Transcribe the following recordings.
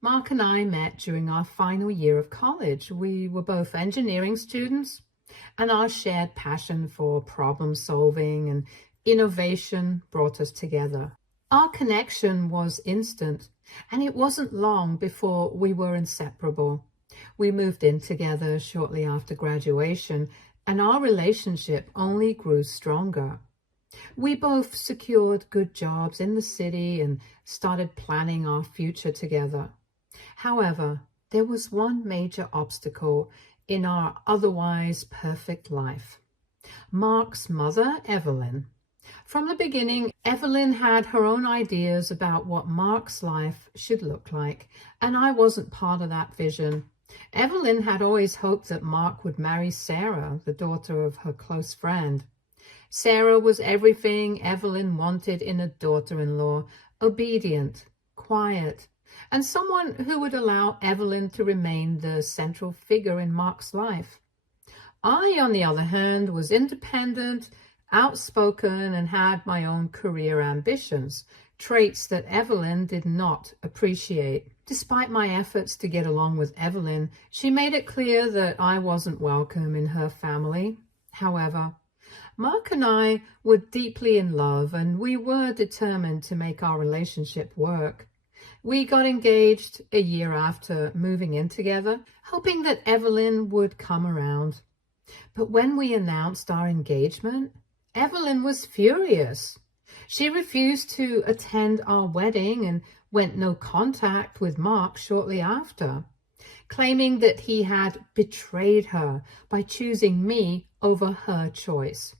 Mark and I met during our final year of college. We were both engineering students, and our shared passion for problem solving and innovation brought us together. Our connection was instant, and it wasn't long before we were inseparable. We moved in together shortly after graduation, and our relationship only grew stronger. We both secured good jobs in the city and started planning our future together. However, there was one major obstacle in our otherwise perfect life. Mark's mother, Evelyn. From the beginning, Evelyn had her own ideas about what Mark's life should look like, and I wasn't part of that vision. Evelyn had always hoped that Mark would marry Sarah, the daughter of her close friend. Sarah was everything Evelyn wanted in a daughter-in-law: obedient, quiet, and someone who would allow Evelyn to remain the central figure in Mark's life. I, on the other hand, was independent, outspoken, and had my own career ambitions, traits that Evelyn did not appreciate. Despite my efforts to get along with Evelyn, she made it clear that I wasn't welcome in her family. However, Mark and I were deeply in love, and we were determined to make our relationship work. We got engaged a year after moving in together, hoping that Evelyn would come around. But when we announced our engagement, Evelyn was furious. She refused to attend our wedding and went no contact with Mark shortly after, claiming that he had betrayed her by choosing me over her choice.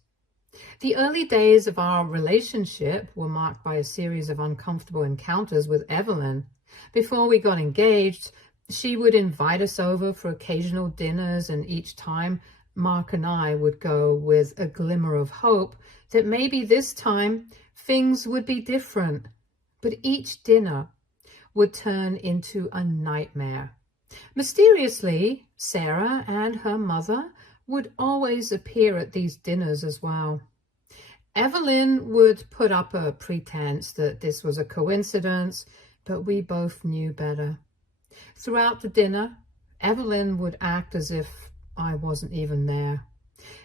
The early days of our relationship were marked by a series of uncomfortable encounters with Evelyn. Before we got engaged, she would invite us over for occasional dinners, and each time Mark and I would go with a glimmer of hope that maybe this time things would be different. But each dinner would turn into a nightmare. Mysteriously, Sarah and her mother would always appear at these dinners as well. Evelyn would put up a pretense that this was a coincidence, but we both knew better. Throughout the dinner, Evelyn would act as if I wasn't even there.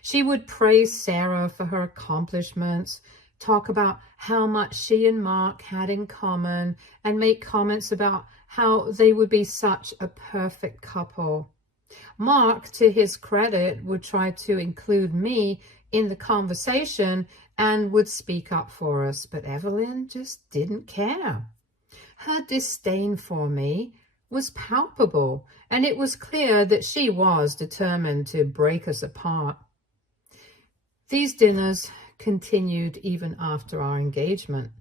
She would praise Sarah for her accomplishments, talk about how much she and Mark had in common, and make comments about how they would be such a perfect couple. Mark, to his credit, would try to include me in the conversation and would speak up for us, but Evelyn just didn't care. Her disdain for me was palpable, and it was clear that she was determined to break us apart. These dinners continued even after our engagement.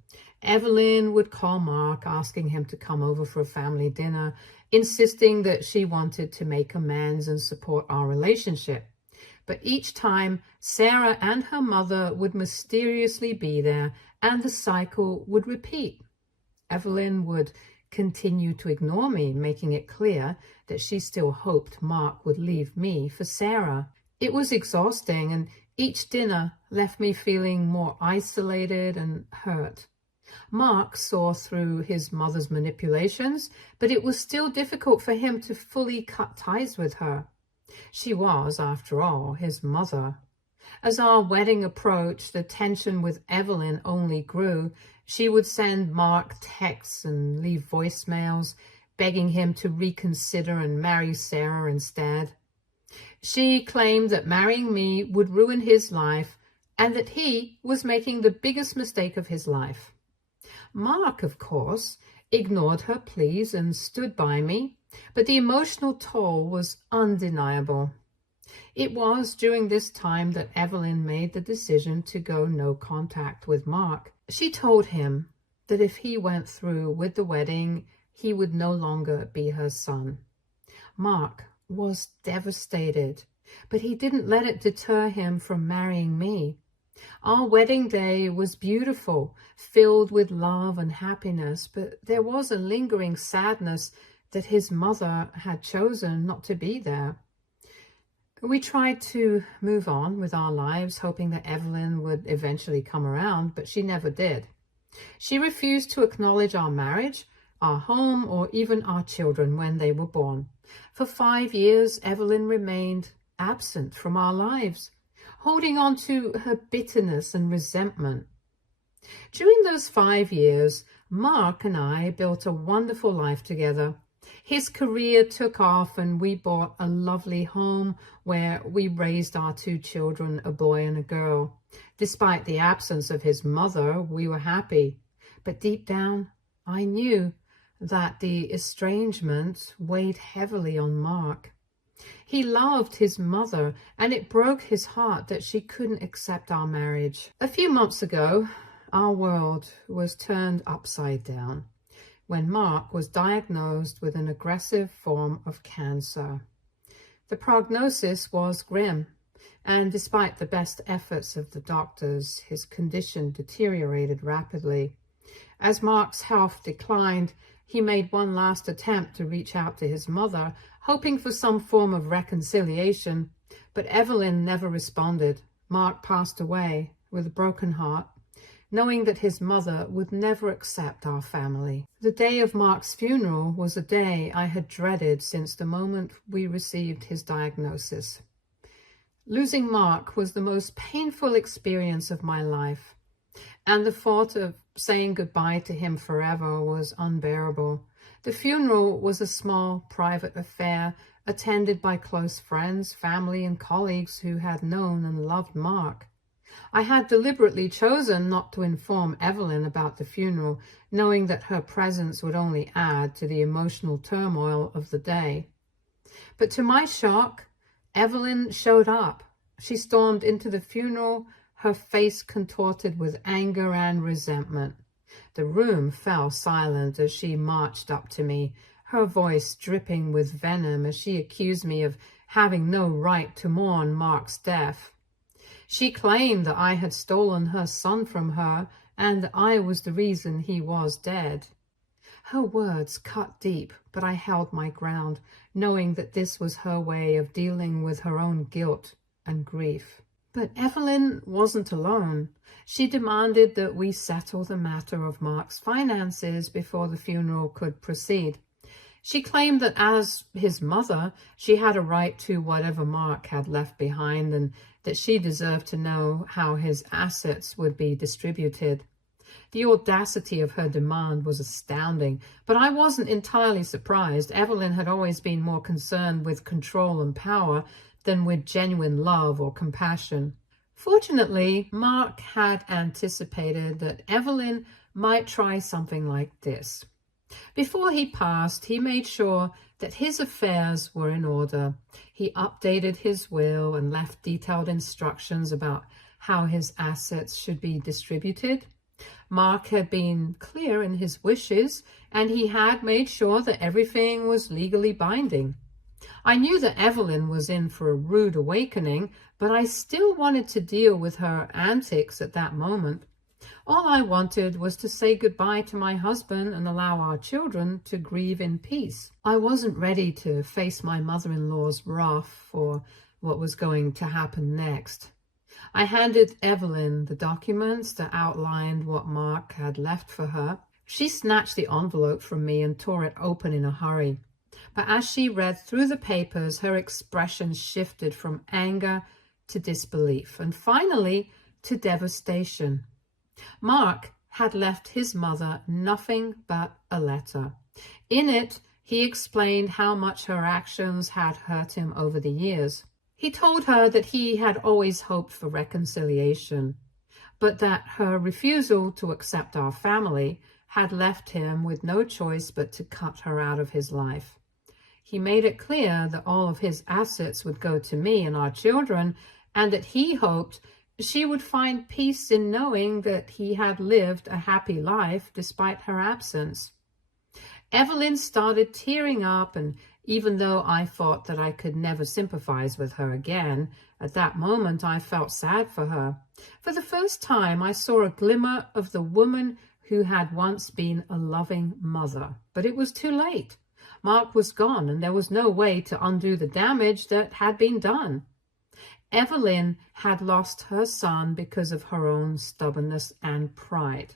Evelyn would call Mark, asking him to come over for a family dinner, insisting that she wanted to make amends and support our relationship. But each time, Sarah and her mother would mysteriously be there, and the cycle would repeat. Evelyn would continue to ignore me, making it clear that she still hoped Mark would leave me for Sarah. It was exhausting, and each dinner left me feeling more isolated and hurt. Mark saw through his mother's manipulations, but it was still difficult for him to fully cut ties with her. She was, after all, his mother. As our wedding approached, the tension with Evelyn only grew. She would send Mark texts and leave voicemails, begging him to reconsider and marry Sarah instead. She claimed that marrying me would ruin his life and that he was making the biggest mistake of his life. Mark, of course, ignored her pleas and stood by me, but the emotional toll was undeniable. It was during this time that Evelyn made the decision to go no contact with Mark. She told him that if he went through with the wedding, he would no longer be her son. Mark was devastated, but he didn't let it deter him from marrying me. Our wedding day was beautiful, filled with love and happiness, but there was a lingering sadness that his mother had chosen not to be there. We tried to move on with our lives, hoping that Evelyn would eventually come around, but she never did. She refused to acknowledge our marriage, our home, or even our children when they were born. For 5 years, Evelyn remained absent from our lives, holding on to her bitterness and resentment. During those 5 years, Mark and I built a wonderful life together. His career took off and we bought a lovely home where we raised our 2 children, a boy and a girl. Despite the absence of his mother, we were happy. But deep down, I knew that the estrangement weighed heavily on Mark. He loved his mother, and it broke his heart that she couldn't accept our marriage. A few months ago, our world was turned upside down when Mark was diagnosed with an aggressive form of cancer. The prognosis was grim, and despite the best efforts of the doctors, his condition deteriorated rapidly. As Mark's health declined, he made one last attempt to reach out to his mother, hoping for some form of reconciliation, but Evelyn never responded. Mark passed away with a broken heart, knowing that his mother would never accept our family. The day of Mark's funeral was a day I had dreaded since the moment we received his diagnosis. Losing Mark was the most painful experience of my life, and the thought of saying goodbye to him forever was unbearable. The funeral was a small, private affair attended by close friends, family, and colleagues who had known and loved Mark. I had deliberately chosen not to inform Evelyn about the funeral, knowing that her presence would only add to the emotional turmoil of the day. But to my shock, Evelyn showed up. She stormed into the funeral, her face contorted with anger and resentment. The room fell silent as she marched up to me, her voice dripping with venom as she accused me of having no right to mourn Mark's death. She claimed that I had stolen her son from her and that I was the reason he was dead. Her words cut deep, but I held my ground, knowing that this was her way of dealing with her own guilt and grief. But Evelyn wasn't alone. She demanded that we settle the matter of Mark's finances before the funeral could proceed. She claimed that as his mother, she had a right to whatever Mark had left behind and that she deserved to know how his assets would be distributed. The audacity of her demand was astounding, but I wasn't entirely surprised. Evelyn had always been more concerned with control and power than with genuine love or compassion. Fortunately, Mark had anticipated that Evelyn might try something like this. Before he passed, he made sure that his affairs were in order. He updated his will and left detailed instructions about how his assets should be distributed. Mark had been clear in his wishes, and he had made sure that everything was legally binding. I knew that Evelyn was in for a rude awakening, but I still wanted to deal with her antics at that moment. All I wanted was to say goodbye to my husband and allow our children to grieve in peace. I wasn't ready to face my mother-in-law's wrath for what was going to happen next. I handed Evelyn the documents that outlined what Mark had left for her. She snatched the envelope from me and tore it open in a hurry. But as she read through the papers, her expression shifted from anger to disbelief and finally to devastation. Mark had left his mother nothing but a letter. In it, he explained how much her actions had hurt him over the years. He told her that he had always hoped for reconciliation, but that her refusal to accept our family had left him with no choice but to cut her out of his life. He made it clear that all of his assets would go to me and our children, and that he hoped she would find peace in knowing that he had lived a happy life despite her absence. Evelyn started tearing up, and even though I thought that I could never sympathize with her again, at that moment I felt sad for her. For the first time, I saw a glimmer of the woman who had once been a loving mother. But it was too late. Mark was gone, and there was no way to undo the damage that had been done. Evelyn had lost her son because of her own stubbornness and pride.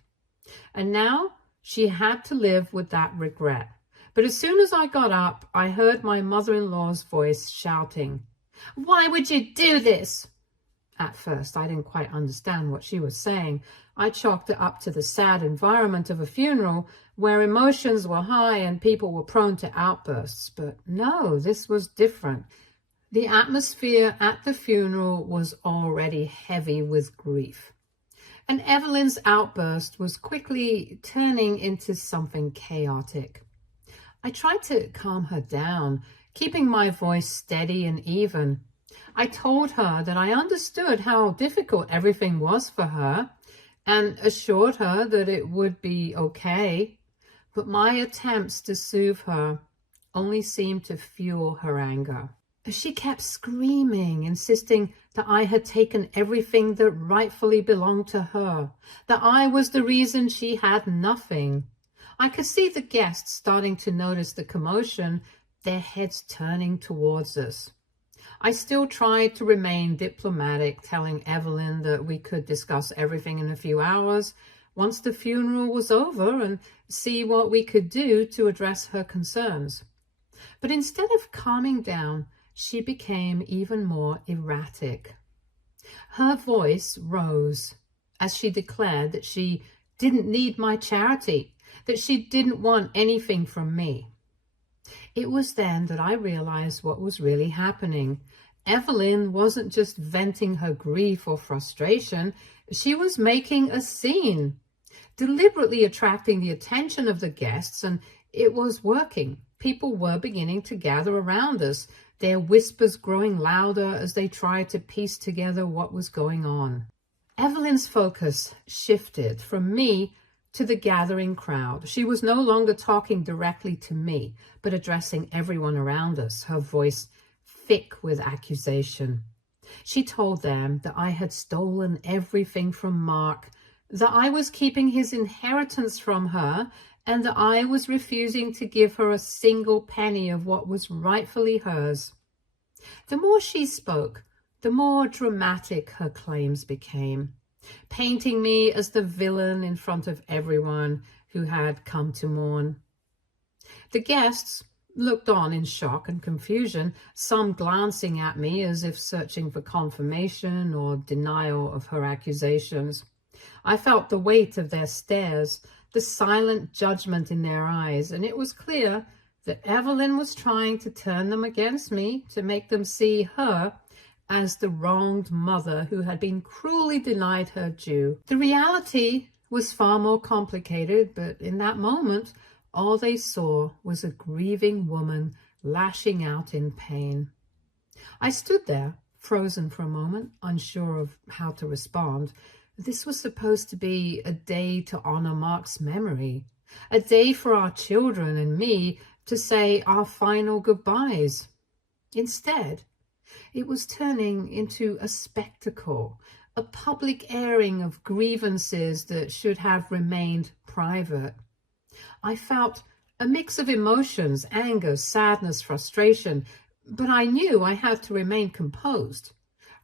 And now She had to live with that regret. But as soon as I got up, I heard my mother-in-law's voice shouting, "Why would you do this?" At first, I didn't quite understand what she was saying. I chalked it up to the sad environment of a funeral where emotions were high and people were prone to outbursts. But no, this was different. The atmosphere at the funeral was already heavy with grief. And Evelyn's outburst was quickly turning into something chaotic. I tried to calm her down, keeping my voice steady and even. I told her that I understood how difficult everything was for her and assured her that it would be okay. But my attempts to soothe her only seemed to fuel her anger. She kept screaming, insisting that I had taken everything that rightfully belonged to her, that I was the reason she had nothing. I could see the guests starting to notice the commotion, their heads turning towards us. I still tried to remain diplomatic, telling Evelyn that we could discuss everything in a few hours once the funeral was over and see what we could do to address her concerns. But instead of calming down, she became even more erratic. Her voice rose as she declared that she didn't need my charity, that she didn't want anything from me. It was then that I realized what was really happening. Evelyn wasn't just venting her grief or frustration, she was making a scene, deliberately attracting the attention of the guests, and it was working. People were beginning to gather around us, their whispers growing louder as they tried to piece together what was going on. Evelyn's focus shifted from me to the gathering crowd. She was no longer talking directly to me, but addressing everyone around us, her voice thick with accusation. She told them that I had stolen everything from Mark, that I was keeping his inheritance from her, and that I was refusing to give her a single penny of what was rightfully hers. The more she spoke, the more dramatic her claims became, painting me as the villain in front of everyone who had come to mourn. The guests looked on in shock and confusion, some glancing at me as if searching for confirmation or denial of her accusations. I felt the weight of their stares, the silent judgment in their eyes, and it was clear that Evelyn was trying to turn them against me, to make them see her as the wronged mother who had been cruelly denied her due. The reality was far more complicated, but in that moment, all they saw was a grieving woman lashing out in pain. I stood there, frozen for a moment, unsure of how to respond. This was supposed to be a day to honor Mark's memory, a day for our children and me to say our final goodbyes. Instead, it was turning into a spectacle, a public airing of grievances that should have remained private. I felt a mix of emotions, anger, sadness, frustration, but I knew I had to remain composed.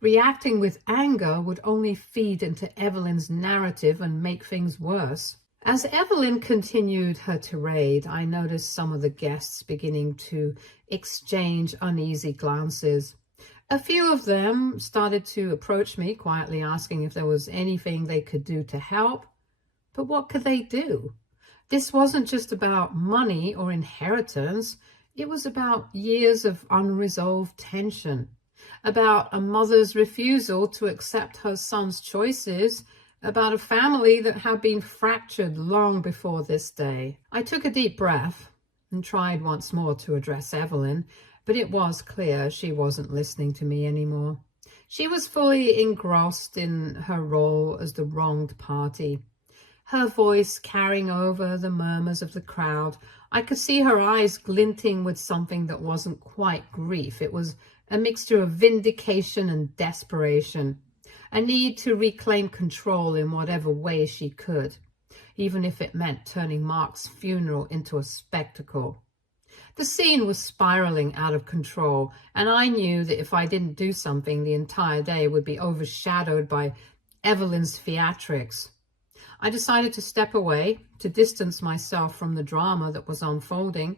Reacting with anger would only feed into Evelyn's narrative and make things worse. As Evelyn continued her tirade, I noticed some of the guests beginning to exchange uneasy glances. A few of them started to approach me, quietly asking if there was anything they could do to help. But what could they do? This wasn't just about money or inheritance. It was about years of unresolved tension, about a mother's refusal to accept her son's choices, about a family that had been fractured long before this day. I took a deep breath and tried once more to address Evelyn, but it was clear she wasn't listening to me anymore. She was fully engrossed in her role as the wronged party, her voice carrying over the murmurs of the crowd. I could see her eyes glinting with something that wasn't quite grief. It was a mixture of vindication and desperation, a need to reclaim control in whatever way she could, even if it meant turning Mark's funeral into a spectacle. The scene was spiraling out of control, and I knew that if I didn't do something, the entire day would be overshadowed by Evelyn's theatrics. I decided to step away, to distance myself from the drama that was unfolding.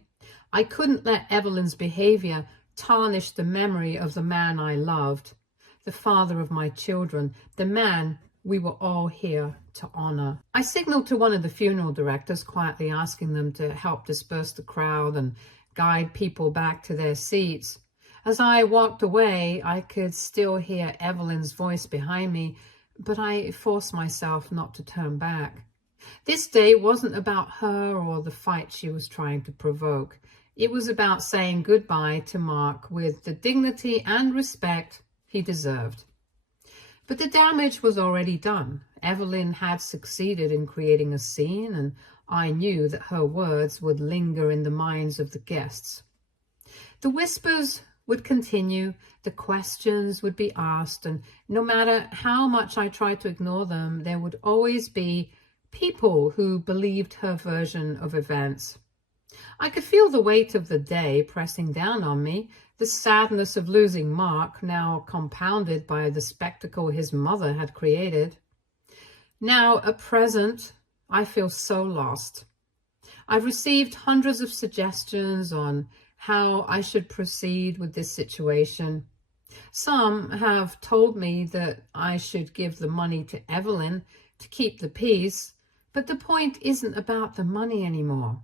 I couldn't let Evelyn's behavior tarnish the memory of the man I loved, the father of my children, the man we were all here to honor. I signaled to one of the funeral directors, quietly asking them to help disperse the crowd and guide people back to their seats. As I walked away, I could still hear Evelyn's voice behind me, but I forced myself not to turn back. This day wasn't about her or the fight she was trying to provoke. It was about saying goodbye to Mark with the dignity and respect he deserved. But the damage was already done. Evelyn had succeeded in creating a scene, and I knew that her words would linger in the minds of the guests. The whispers would continue, the questions would be asked, and no matter how much I tried to ignore them, there would always be people who believed her version of events. I could feel the weight of the day pressing down on me, the sadness of losing Mark, now compounded by the spectacle his mother had created. Now, at present, I feel so lost. I've received hundreds of suggestions on how I should proceed with this situation. Some have told me that I should give the money to Evelyn to keep the peace, but the point isn't about the money anymore.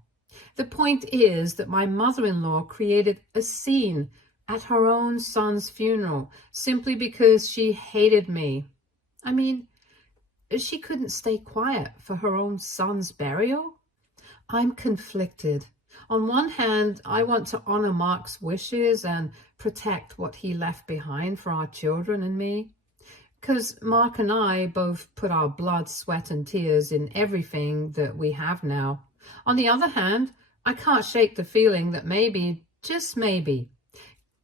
The point is that my mother-in-law created a scene at her own son's funeral simply because she hated me. I mean, she couldn't stay quiet for her own son's burial. I'm conflicted. On one hand, I want to honor Mark's wishes and protect what he left behind for our children and me, because Mark and I both put our blood, sweat, and tears in everything that we have now. On the other hand, I can't shake the feeling that maybe, just maybe,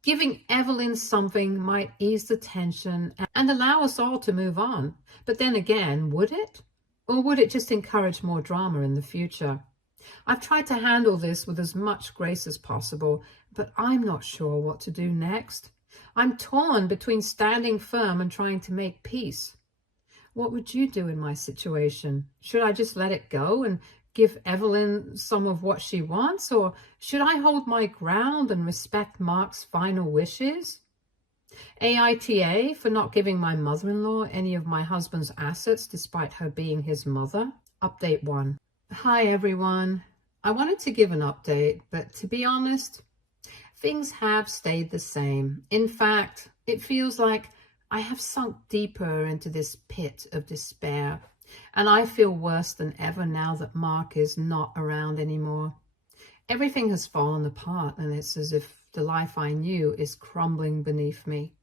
giving Evelyn something might ease the tension and allow us all to move on. But then again, would it? Or would it just encourage more drama in the future? I've tried to handle this with as much grace as possible, but I'm not sure what to do next. I'm torn between standing firm and trying to make peace. What would you do in my situation? Should I just let it go and give Evelyn some of what she wants, or should I hold my ground and respect Mark's final wishes? AITA for not giving my mother-in-law any of my husband's assets despite her being his mother. Update 1. Hi everyone. I wanted to give an update, but to be honest, things have stayed the same. In fact, it feels like I have sunk deeper into this pit of despair. And I feel worse than ever now that Mark is not around anymore. Everything has fallen apart, and it's as if the life I knew is crumbling beneath me.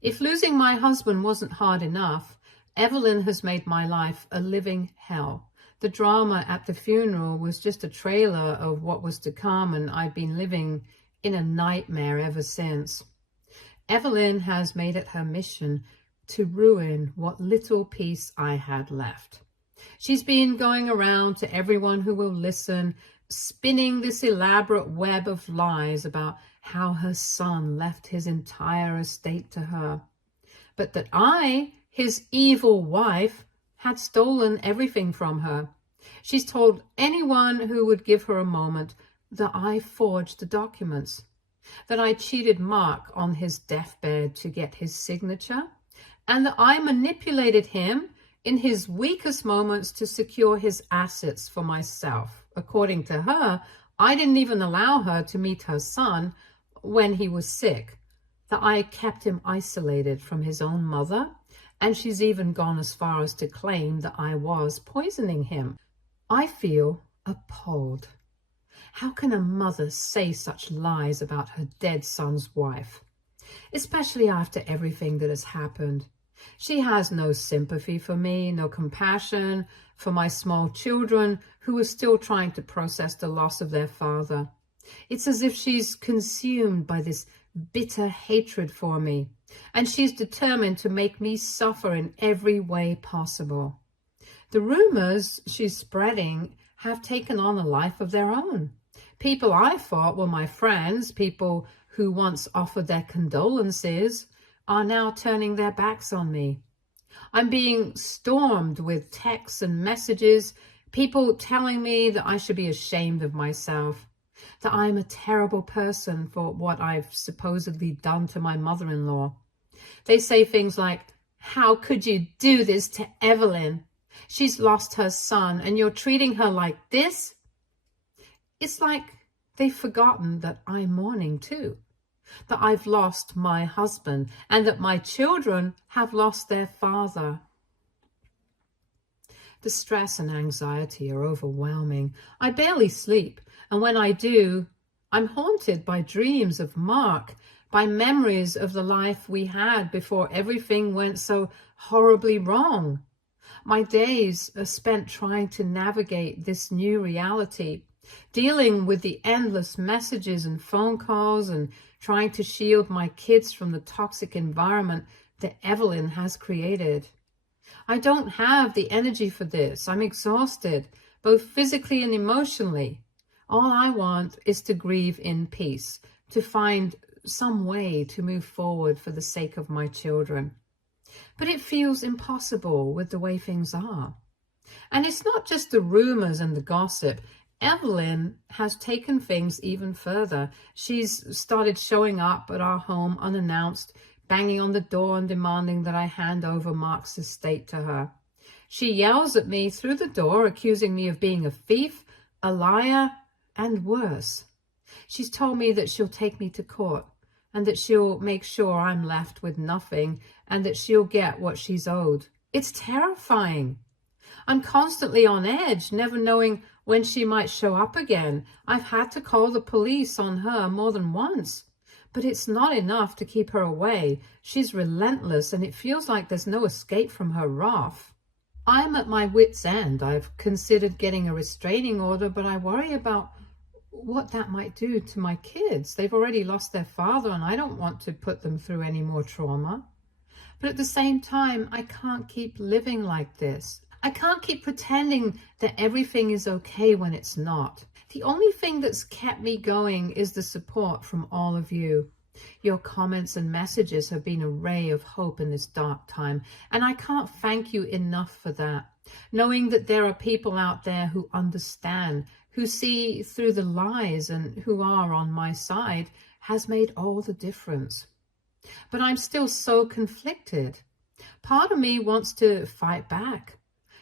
If losing my husband wasn't hard enough, Evelyn has made my life a living hell. The drama at the funeral was just a trailer of what was to come, and I've been living in a nightmare ever since. Evelyn has made it her mission to ruin what little peace I had left. She's been going around to everyone who will listen, spinning this elaborate web of lies about how her son left his entire estate to her, but that I, his evil wife, had stolen everything from her. She's told anyone who would give her a moment that I forged the documents, that I cheated Mark on his deathbed to get his signature, and that I manipulated him in his weakest moments to secure his assets for myself. According to her, I didn't even allow her to meet her son when he was sick, that I kept him isolated from his own mother, and she's even gone as far as to claim that I was poisoning him. I feel appalled. How can a mother say such lies about her dead son's wife? Especially after everything that has happened. She has no sympathy for me, no compassion for my small children who are still trying to process the loss of their father. It's as if she's consumed by this bitter hatred for me, and she's determined to make me suffer in every way possible. The rumors she's spreading have taken on a life of their own. People I thought were my friends, people who once offered their condolences, are now turning their backs on me. I'm being stormed with texts and messages, people telling me that I should be ashamed of myself, that I'm a terrible person for what I've supposedly done to my mother-in-law. They say things like, "How could you do this to Evelyn? She's lost her son and you're treating her like this?" It's like they've forgotten that I'm mourning too, that I've lost my husband and that my children have lost their father. The stress and anxiety are overwhelming. I barely sleep, and when I do, I'm haunted by dreams of Mark, by memories of the life we had before everything went so horribly wrong. My days are spent trying to navigate this new reality, dealing with the endless messages and phone calls and trying to shield my kids from the toxic environment that Evelyn has created. I don't have the energy for this. I'm exhausted, both physically and emotionally. All I want is to grieve in peace, to find some way to move forward for the sake of my children. But it feels impossible with the way things are. And it's not just the rumors and the gossip. Evelyn has taken things even further. She's started showing up at our home unannounced, banging on the door and demanding that I hand over Mark's estate to her. She yells at me through the door, accusing me of being a thief, a liar, and worse. She's told me that she'll take me to court and that she'll make sure I'm left with nothing and that she'll get what she's owed. It's terrifying. I'm constantly on edge, never knowing when she might show up again. I've had to call the police on her more than once, but it's not enough to keep her away. She's relentless, and it feels like there's no escape from her wrath. I'm at my wit's end. I've considered getting a restraining order, but I worry about what that might do to my kids. They've already lost their father, and I don't want to put them through any more trauma. But at the same time, I can't keep living like this. I can't keep pretending that everything is okay when it's not. The only thing that's kept me going is the support from all of you. Your comments and messages have been a ray of hope in this dark time, and I can't thank you enough for that. Knowing that there are people out there who understand, who see through the lies and who are on my side has made all the difference. But I'm still so conflicted. Part of me wants to fight back,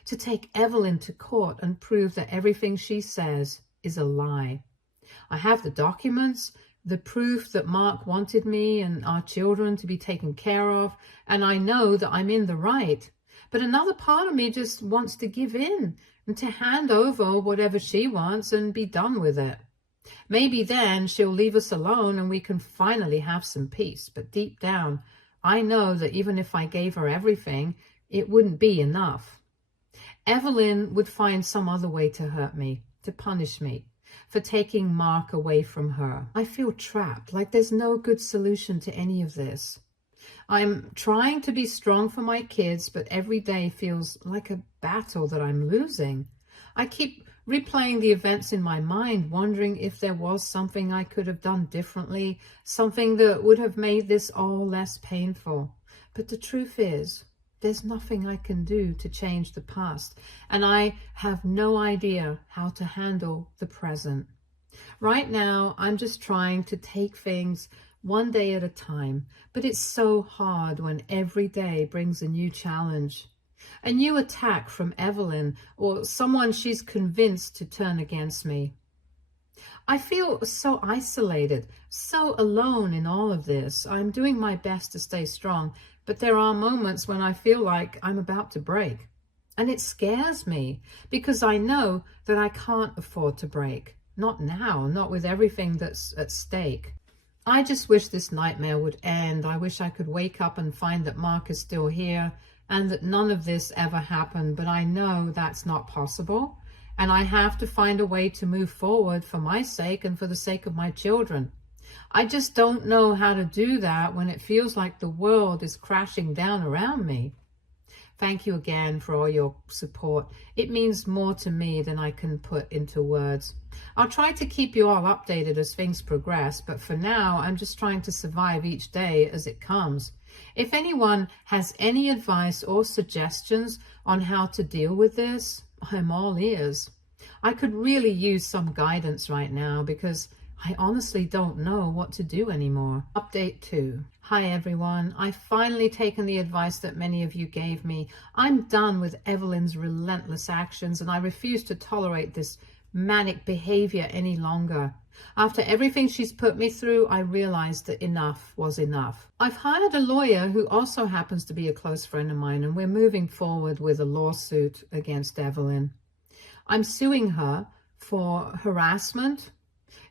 to take Evelyn to court and prove that everything she says is a lie. I have the documents, the proof that Mark wanted me and our children to be taken care of, and I know that I'm in the right. But another part of me just wants to give in and to hand over whatever she wants and be done with it. Maybe then she'll leave us alone and we can finally have some peace. But deep down, I know that even if I gave her everything, it wouldn't be enough. Evelyn would find some other way to hurt me, to punish me for taking Mark away from her. I feel trapped, like there's no good solution to any of this. I'm trying to be strong for my kids, but every day feels like a battle that I'm losing. I keep replaying the events in my mind, wondering if there was something I could have done differently, something that would have made this all less painful. But the truth is, there's nothing I can do to change the past, and I have no idea how to handle the present. Right now, I'm just trying to take things one day at a time, but it's so hard when every day brings a new challenge, a new attack from Evelyn or someone she's convinced to turn against me. I feel so isolated, so alone in all of this. I'm doing my best to stay strong, but there are moments when I feel like I'm about to break. And it scares me because I know that I can't afford to break. Not now, not with everything that's at stake. I just wish this nightmare would end. I wish I could wake up and find that Mark is still here and that none of this ever happened, but I know that's not possible. And I have to find a way to move forward for my sake and for the sake of my children. I just don't know how to do that when it feels like the world is crashing down around me. Thank you again for all your support. It means more to me than I can put into words. I'll try to keep you all updated as things progress, but for now, I'm just trying to survive each day as it comes. If anyone has any advice or suggestions on how to deal with this, I'm all ears. I could really use some guidance right now because I honestly don't know what to do anymore. Update 2. Hi everyone. I've finally taken the advice that many of you gave me. I'm done with Evelyn's relentless actions and I refuse to tolerate this manic behavior any longer. After everything she's put me through, I realized that enough was enough. I've hired a lawyer who also happens to be a close friend of mine, and we're moving forward with a lawsuit against Evelyn. I'm suing her for harassment,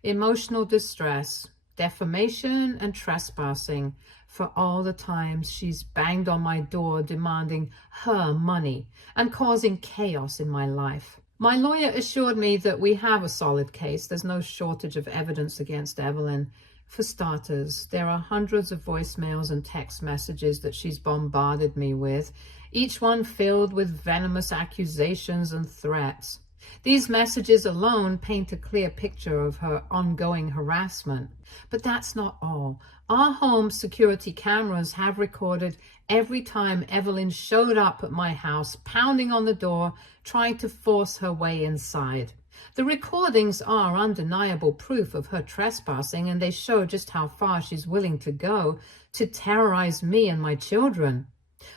emotional distress, defamation, and trespassing for all the times she's banged on my door demanding her money and causing chaos in my life. My lawyer assured me that we have a solid case. There's no shortage of evidence against Evelyn. For starters, there are hundreds of voicemails and text messages that she's bombarded me with, each one filled with venomous accusations and threats. These messages alone paint a clear picture of her ongoing harassment. But that's not all. Our home security cameras have recorded every time Evelyn showed up at my house, pounding on the door, trying to force her way inside. The recordings are undeniable proof of her trespassing, and they show just how far she's willing to go to terrorize me and my children.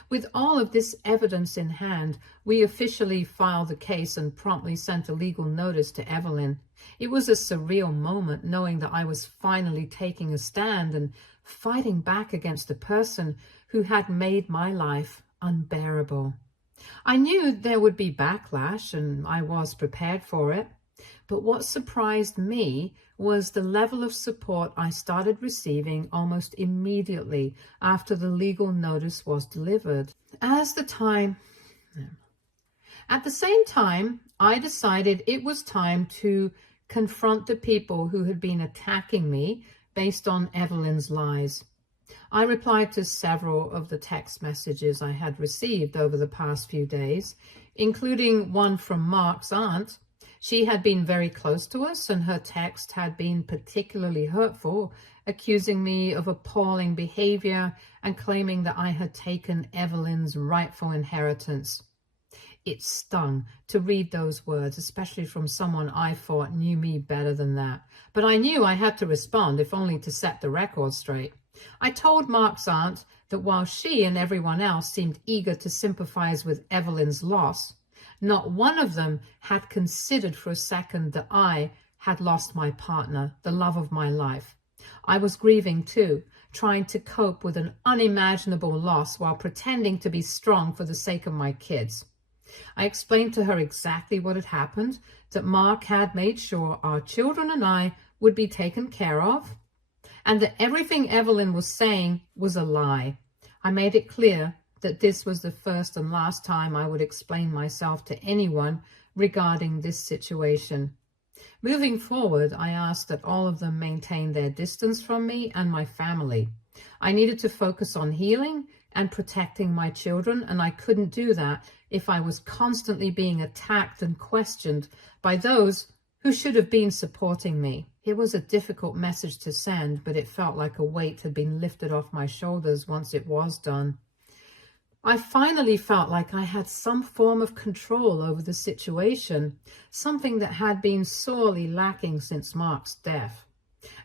With all of this evidence in hand, we officially filed the case and promptly sent a legal notice to Evelyn. It was a surreal moment knowing that I was finally taking a stand and fighting back against the person who had made my life unbearable. I knew there would be backlash and I was prepared for it. But what surprised me was the level of support I started receiving almost immediately after the legal notice was delivered. At the same time, I decided it was time to confront the people who had been attacking me based on Evelyn's lies. I replied to several of the text messages I had received over the past few days, including one from Mark's aunt. She had been very close to us, and her text had been particularly hurtful, accusing me of appalling behavior and claiming that I had taken Evelyn's rightful inheritance. It stung to read those words, especially from someone I thought knew me better than that. But I knew I had to respond, if only to set the record straight. I told Mark's aunt that while she and everyone else seemed eager to sympathize with Evelyn's loss, not one of them had considered for a second that I had lost my partner, the love of my life. I was grieving too, trying to cope with an unimaginable loss while pretending to be strong for the sake of my kids. I explained to her exactly what had happened, that Mark had made sure our children and I would be taken care of, and that everything Evelyn was saying was a lie. I made it clear that this was the first and last time I would explain myself to anyone regarding this situation. Moving forward, I asked that all of them maintain their distance from me and my family. I needed to focus on healing and protecting my children, and I couldn't do that if I was constantly being attacked and questioned by those who should have been supporting me. It was a difficult message to send, but it felt like a weight had been lifted off my shoulders once it was done. I finally felt like I had some form of control over the situation, something that had been sorely lacking since Mark's death.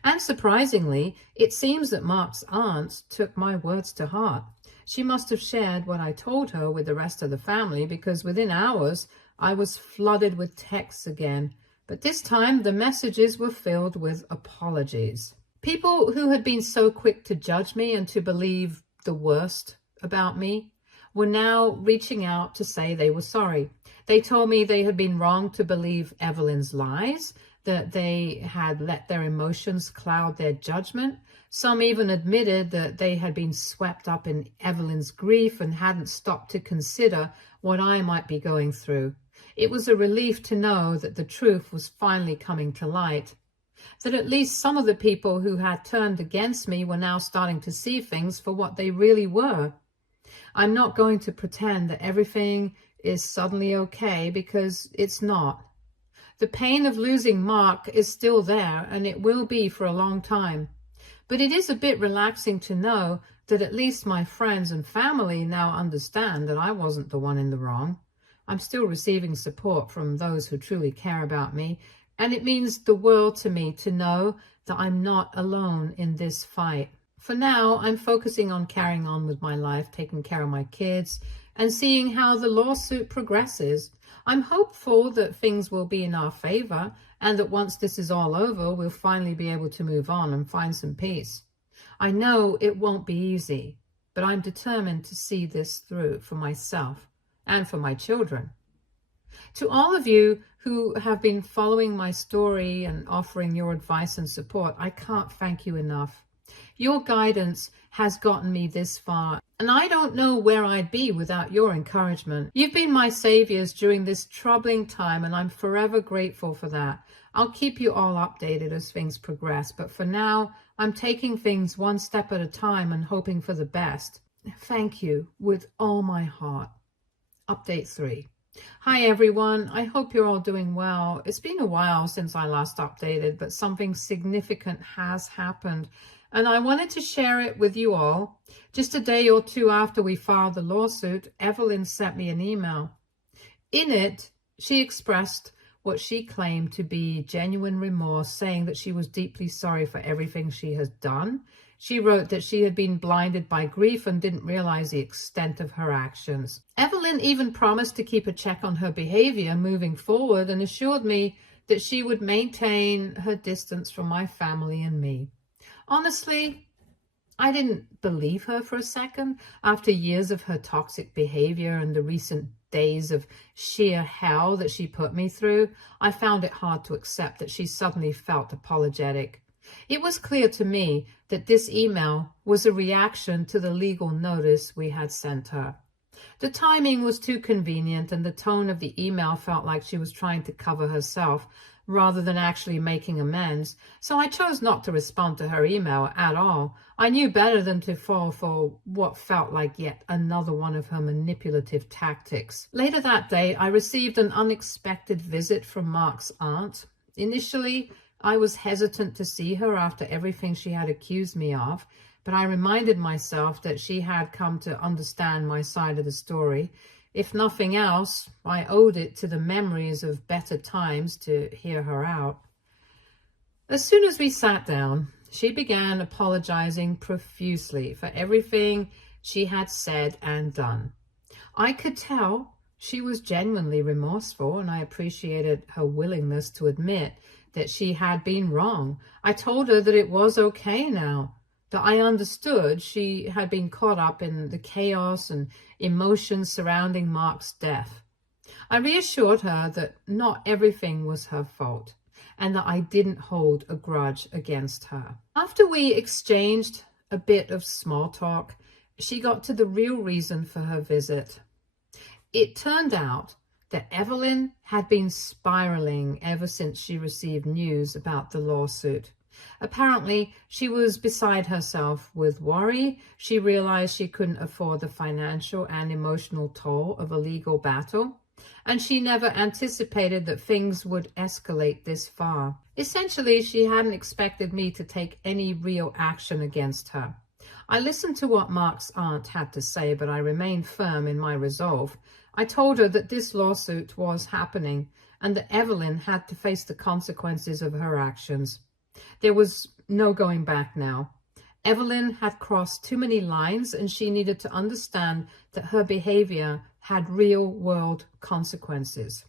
And surprisingly, it seems that Mark's aunt took my words to heart. She must have shared what I told her with the rest of the family, because within hours I was flooded with texts again. But this time the messages were filled with apologies. People who had been so quick to judge me and to believe the worst about me were now reaching out to say they were sorry. They told me they had been wrong to believe Evelyn's lies, that they had let their emotions cloud their judgment. Some even admitted that they had been swept up in Evelyn's grief and hadn't stopped to consider what I might be going through. It was a relief to know that the truth was finally coming to light, that at least some of the people who had turned against me were now starting to see things for what they really were. I'm not going to pretend that everything is suddenly okay, because it's not. The pain of losing Mark is still there, and it will be for a long time. But it is a bit relaxing to know that at least my friends and family now understand that I wasn't the one in the wrong. I'm still receiving support from those who truly care about me, and it means the world to me to know that I'm not alone in this fight. For now, I'm focusing on carrying on with my life, taking care of my kids, and seeing how the lawsuit progresses. I'm hopeful that things will be in our favor, and that once this is all over, we'll finally be able to move on and find some peace. I know it won't be easy, but I'm determined to see this through for myself and for my children. To all of you who have been following my story and offering your advice and support, I can't thank you enough. Your guidance has gotten me this far, and I don't know where I'd be without your encouragement. You've been my saviors during this troubling time, and I'm forever grateful for that. I'll keep you all updated as things progress, but for now, I'm taking things one step at a time and hoping for the best. Thank you with all my heart. Update 3. Hi everyone, I hope you're all doing well. It's been a while since I last updated, but something significant has happened, and I wanted to share it with you all. Just a day or two after we filed the lawsuit, Evelyn sent me an email. In it, she expressed what she claimed to be genuine remorse, saying that she was deeply sorry for everything she has done. She wrote that she had been blinded by grief and didn't realize the extent of her actions. Evelyn even promised to keep a check on her behavior moving forward and assured me that she would maintain her distance from my family and me. Honestly, I didn't believe her for a second. After years of her toxic behavior and the recent days of sheer hell that she put me through, I found it hard to accept that she suddenly felt apologetic. It was clear to me that this email was a reaction to the legal notice we had sent her. The timing was too convenient, and the tone of the email felt like she was trying to cover herself rather than actually making amends, so I chose not to respond to her email at all. I knew better than to fall for what felt like yet another one of her manipulative tactics. Later that day, I received an unexpected visit from Mark's aunt. Initially, I was hesitant to see her after everything she had accused me of, but I reminded myself that she had come to understand my side of the story. If nothing else, I owed it to the memories of better times to hear her out. As soon as we sat down, she began apologizing profusely for everything she had said and done. I could tell she was genuinely remorseful, and I appreciated her willingness to admit that she had been wrong. I told her that it was okay now, that I understood she had been caught up in the chaos and emotions surrounding Mark's death. I reassured her that not everything was her fault, and that I didn't hold a grudge against her. After we exchanged a bit of small talk, she got to the real reason for her visit. It turned out that Evelyn had been spiraling ever since she received news about the lawsuit. Apparently, she was beside herself with worry. She realized she couldn't afford the financial and emotional toll of a legal battle, and she never anticipated that things would escalate this far. Essentially, she hadn't expected me to take any real action against her. I listened to what Mark's aunt had to say, but I remained firm in my resolve. I told her that this lawsuit was happening and that Evelyn had to face the consequences of her actions. There was no going back now. Evelyn had crossed too many lines, and she needed to understand that her behavior had real-world consequences.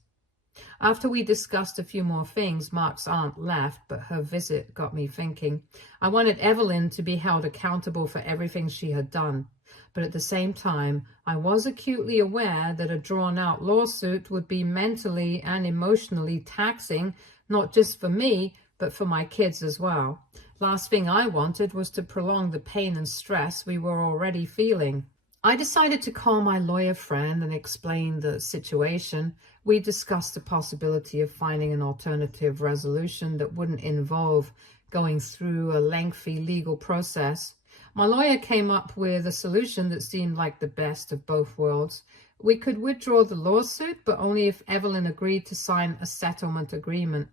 After we discussed a few more things, Mark's aunt left, but her visit got me thinking. I wanted Evelyn to be held accountable for everything she had done, but at the same time, I was acutely aware that a drawn-out lawsuit would be mentally and emotionally taxing, not just for me, but for my kids as well. Last thing I wanted was to prolong the pain and stress we were already feeling. I decided to call my lawyer friend and explain the situation. We discussed the possibility of finding an alternative resolution that wouldn't involve going through a lengthy legal process. My lawyer came up with a solution that seemed like the best of both worlds. We could withdraw the lawsuit, but only if Evelyn agreed to sign a settlement agreement.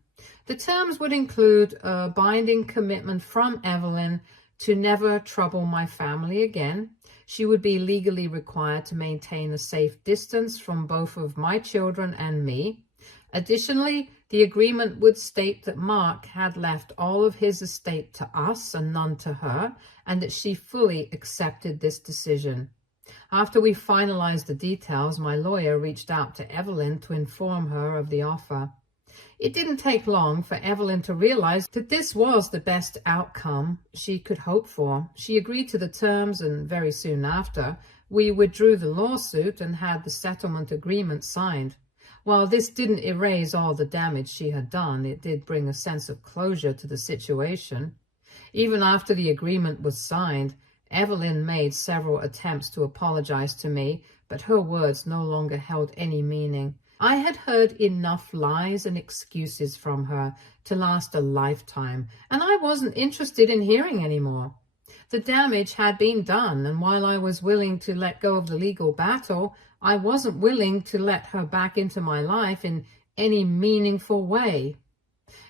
The terms would include a binding commitment from Evelyn to never trouble my family again. She would be legally required to maintain a safe distance from both of my children and me. Additionally, the agreement would state that Mark had left all of his estate to us and none to her, and that she fully accepted this decision. After we finalized the details, my lawyer reached out to Evelyn to inform her of the offer. It didn't take long for Evelyn to realize that this was the best outcome she could hope for. She agreed to the terms, and very soon after, we withdrew the lawsuit and had the settlement agreement signed. While this didn't erase all the damage she had done, it did bring a sense of closure to the situation. Even after the agreement was signed, Evelyn made several attempts to apologize to me, but her words no longer held any meaning. I had heard enough lies and excuses from her to last a lifetime, and I wasn't interested in hearing anymore. The damage had been done, and while I was willing to let go of the legal battle, I wasn't willing to let her back into my life in any meaningful way.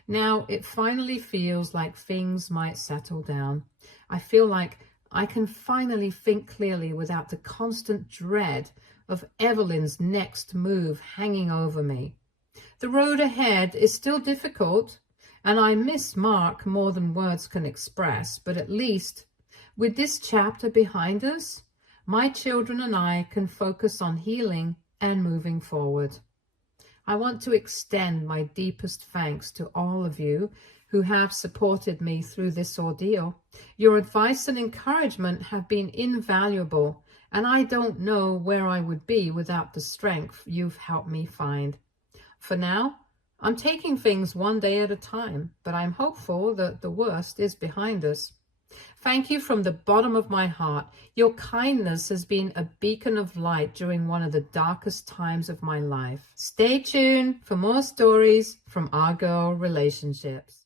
Now it finally feels like things might settle down. I feel like I can finally think clearly without the constant dread of Evelyn's next move hanging over me. The road ahead is still difficult, and I miss Mark more than words can express, but at least with this chapter behind us, my children and I can focus on healing and moving forward. I want to extend my deepest thanks to all of you who have supported me through this ordeal. Your advice and encouragement have been invaluable, and I don't know where I would be without the strength you've helped me find. For now, I'm taking things one day at a time, but I'm hopeful that the worst is behind us. Thank you from the bottom of my heart. Your kindness has been a beacon of light during one of the darkest times of my life. Stay tuned for more stories from Our Girl Relationships.